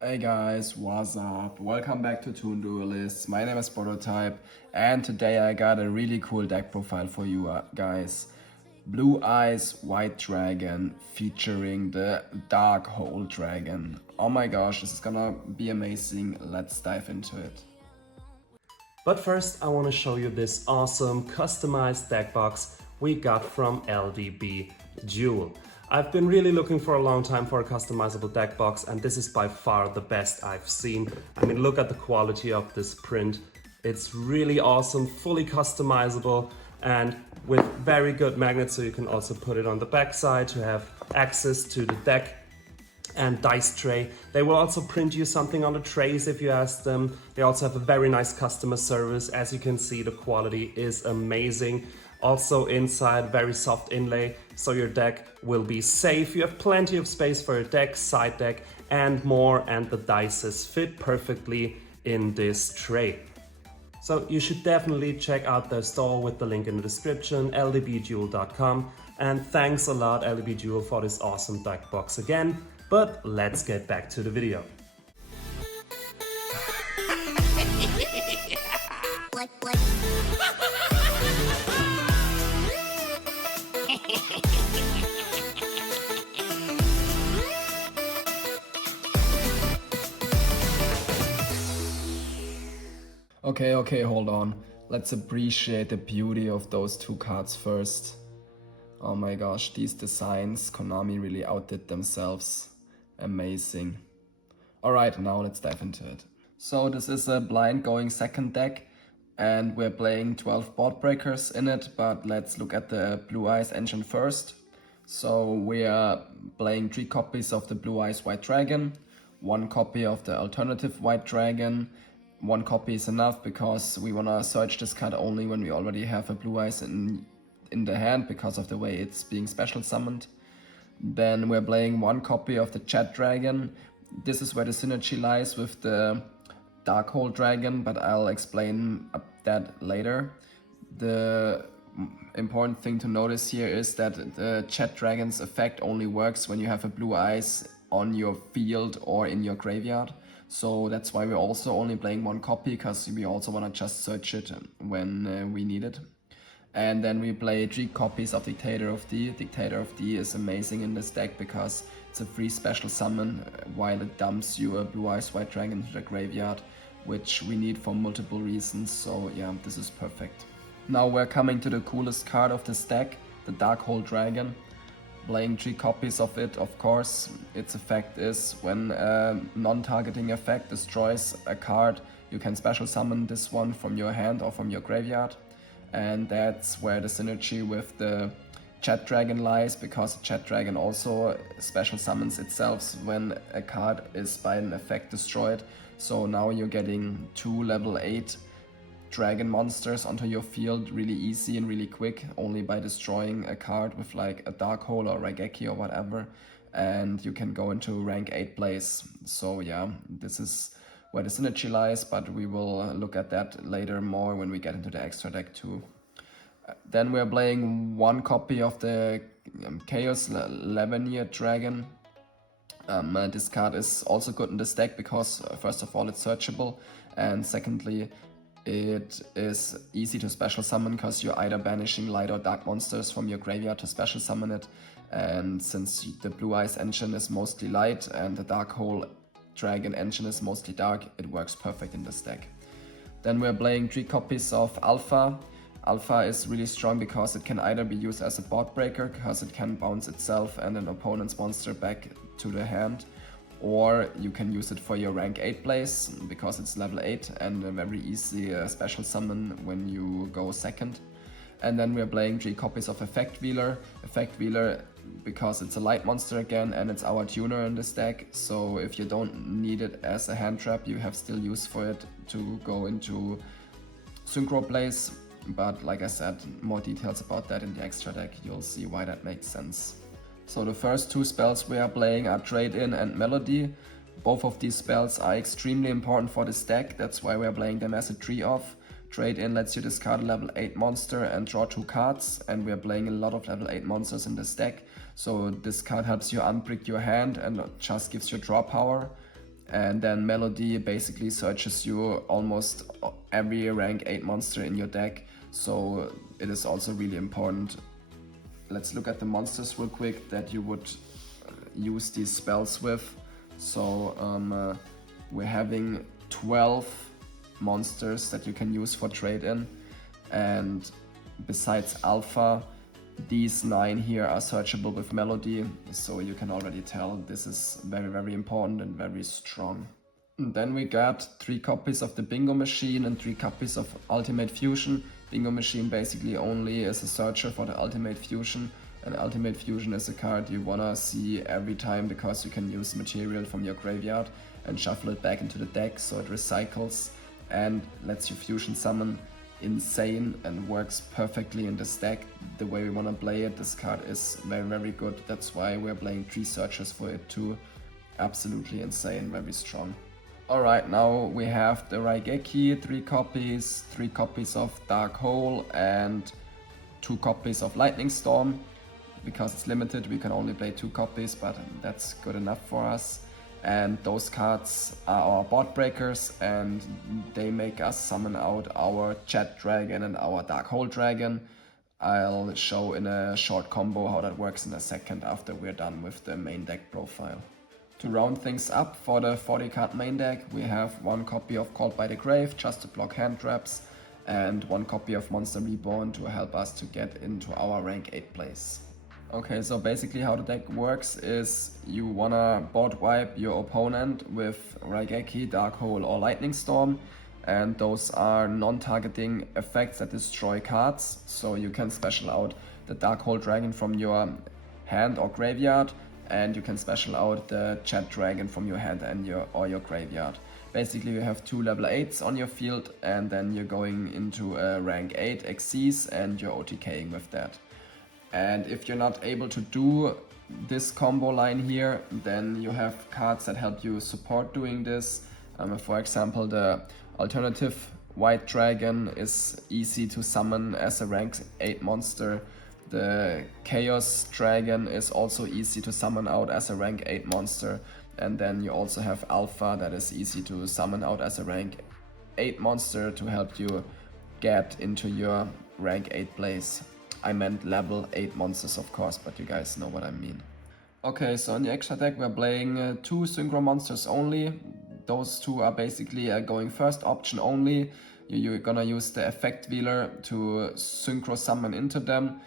Hey guys, what's up? Welcome back to Toon Duelists. My name is Prototype, and today I got a really cool deck profile for you guys. Blue Eyes White Dragon featuring the Dark Hole Dragon. Oh my gosh, this is gonna be amazing. Let's dive into it. But first, I want to show you this awesome customized deck box we got from LDB Duel. I've been really looking for a long time for a customizable deck box, and this is by far the best I've seen. I mean, look at the quality of this print. It's really awesome, fully customizable, and with very good magnets, so you can also put it on the back side to have access to the deck and dice tray. They will also print you something on the trays if you ask them. They also have a very nice customer service. As you can see, the quality is amazing. Also inside, very soft inlay, so your deck will be safe. You have plenty of space for your deck, side deck, and more, and the dices fit perfectly in this tray. So you should definitely check out their store with the link in the description, ldbduel.com. And thanks a lot, LDB Duel, for this awesome deck box again. But let's get back to the video. Okay, hold on. Let's appreciate the beauty of those two cards first. Oh my gosh, these designs, Konami really outdid themselves. Amazing. Alright, now let's dive into it. So this is a blind going second deck, and we're playing 12 board breakers in it, but let's look at the Blue Eyes engine first. So we are playing 3 copies of the Blue Eyes White Dragon, 1 copy of the alternative White Dragon. 1 copy is enough because we wanna search this card only when we already have a Blue Eyes in the hand because of the way it's being special summoned. Then we're playing 1 copy of the Chat Dragon. This is where the synergy lies with the Dark Hole Dragon, but I'll explain that later. The important thing to notice here is that the Chat Dragon's effect only works when you have a Blue Eyes on your field or in your graveyard. So that's why we're also only playing 1 copy, because we also want to just search it when we need it. And then we play 3 copies of Dictator of D. Dictator of D is amazing in this deck because it's a free special summon while it dumps you a Blue Eyes White Dragon into the graveyard, which we need for multiple reasons, so yeah, this is perfect. Now we're coming to the coolest card of this deck, the Dark Hole Dragon. Playing 3 copies of it, of course. Its effect is when a non-targeting effect destroys a card, you can special summon this one from your hand or from your graveyard. And that's where the synergy with the Chat Dragon lies, because the Chat Dragon also special summons itself when a card is by an effect destroyed. So now you're getting 2 level 8 dragon monsters onto your field really easy and really quick, only by destroying a card with like a Dark Hole or Raigeki or whatever, and you can go into rank 8 plays. So yeah, this is where the synergy lies, but we will look at that later more when we get into the extra deck too. Then we're playing 1 copy of the Chaos Lavenier Dragon. This card is also good in this deck because first of all it's searchable, and secondly it is easy to special summon because you're either banishing light or dark monsters from your graveyard to special summon it, and since the Blue Eyes engine is mostly light and the Dark Hole Dragon engine is mostly dark, it works perfect in this deck. Then we're playing 3 copies of Alpha. Alpha is really strong because it can either be used as a board breaker, because it can bounce itself and an opponent's monster back to the hand, or you can use it for your rank 8 plays because it's level 8 and a very easy special summon when you go second. And then we're playing 3 copies of Effect Wheeler. Effect Wheeler because it's a light monster again and it's our tuner in this deck, so if you don't need it as a hand trap, you have still use for it to go into synchro plays. But like I said, more details about that in the extra deck, you'll see why that makes sense. So the first 2 spells we are playing are Trade In and Melody. Both of these spells are extremely important for this deck, that's why we are playing them as a 3-off. Trade In lets you discard a level 8 monster and draw 2 cards, and we are playing a lot of level 8 monsters in this deck, so this card helps you unbrick your hand and just gives you draw power. And then Melody basically searches you almost every rank 8 monster in your deck, so it is also really important. Let's look at the monsters real quick that you would use these spells with. So we're having 12 monsters that you can use for trade-in, and besides Alpha, these 9 here are searchable with Melody, so you can already tell this is very important and very strong. And then we got 3 copies of the Bingo Machine and 3 copies of Ultimate Fusion. Bingo Machine basically only is a searcher for the Ultimate Fusion, and Ultimate Fusion is a card you wanna see every time because you can use material from your graveyard and shuffle it back into the deck, so it recycles and lets you fusion summon insane and works perfectly in this deck. The way we want to play it, this card is very good. That's why we're playing 3 searchers for it too. Absolutely insane, very strong. Alright, now we have the Raigeki, 3 copies, 3 copies of Dark Hole and 2 copies of Lightning Storm. Because it's limited, we can only play 2 copies, but that's good enough for us. And those cards are our board breakers, and they make us summon out our Jet Dragon and our Dark Hole Dragon. I'll show in a short combo how that works in a second after we're done with the main deck profile. To round things up for the 40 card main deck, we have 1 copy of Called by the Grave just to block hand traps, and 1 copy of Monster Reborn to help us to get into our rank 8 place. Okay, so basically how the deck works is you wanna board wipe your opponent with Raigeki, Dark Hole or Lightning Storm, and those are non-targeting effects that destroy cards, so you can special out the Dark Hole Dragon from your hand or graveyard, and you can special out the Jet Dragon from your hand and your graveyard. Basically you have 2 level 8s on your field, and then you're going into a rank 8 Xyz and you're OTKing with that. And if you're not able to do this combo line here, then you have cards that help you support doing this. For example, the alternative White Dragon is easy to summon as a rank 8 monster. The Chaos Dragon is also easy to summon out as a rank 8 monster. And then you also have Alpha that is easy to summon out as a rank 8 monster to help you get into your rank 8 place. I meant level 8 monsters of course, but you guys know what I mean. Okay, so in the extra deck we're playing 2 synchro monsters only. Those 2 are basically going first option only. You're gonna use the effect wheeler to synchro summon into them,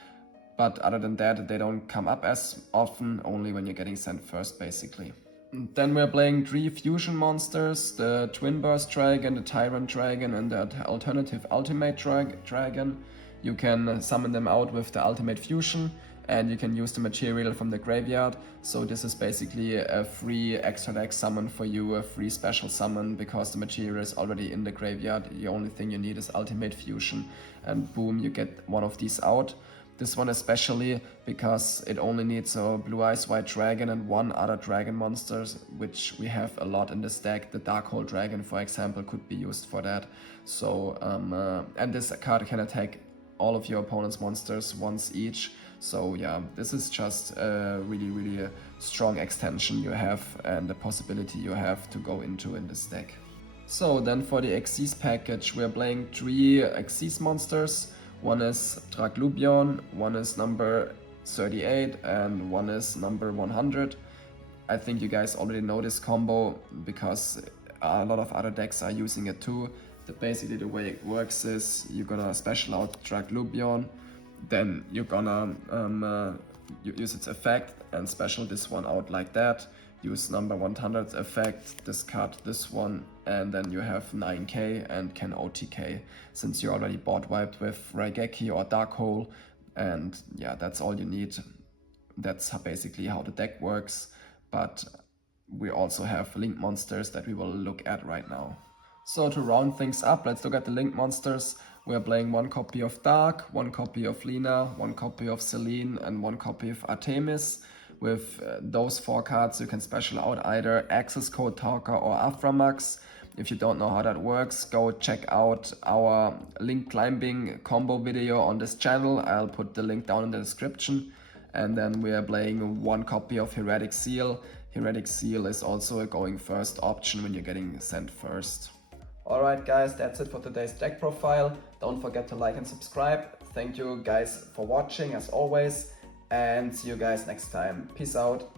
but other than that they don't come up as often, only when you're getting sent first basically. Then we're playing 3 fusion monsters, the Twin Burst Dragon, the Tyrant Dragon and the alternative Ultimate Dragon. You can summon them out with the Ultimate Fusion, and you can use the material from the graveyard. So this is basically a free extra deck summon for you, a free special summon, because the material is already in the graveyard. The only thing you need is Ultimate Fusion, and boom, you get one of these out. This one especially because it only needs a Blue Eyes White Dragon and 1 other dragon monsters, which we have a lot in this deck. The Dark Hole Dragon, for example, could be used for that. So and this card can attack all of your opponent's monsters once each. So yeah, this is just a really strong extension you have and the possibility you have to go into in this deck. So then for the Xyz package, we're playing 3 Xyz monsters. One is Draglubion, one is number 38 and one is number 100. I think you guys already know this combo because a lot of other decks are using it too. Basically the way it works is you're gonna special out Draglubion, then you're gonna use its effect and special this one out like that, use number 100's effect, discard this one, and then you have 9k and can OTK, since you already board wiped with Raigeki or Dark Hole. And yeah, that's all you need. That's basically how the deck works, but we also have link monsters that we will look at right now. So to round things up, let's look at the link monsters. We're playing 1 copy of Dark, 1 copy of Lina, 1 copy of Selene and 1 copy of Artemis. With those 4 cards you can special out either Access Code Talker or Aframax. If you don't know how that works, go check out our link climbing combo video on this channel. I'll put the link down in the description. And then we are playing 1 copy of Heretic Seal. Heretic Seal is also a going first option when you're getting sent first. Alright guys, that's it for today's deck profile. Don't forget to like and subscribe. Thank you guys for watching as always, and see you guys next time. Peace out.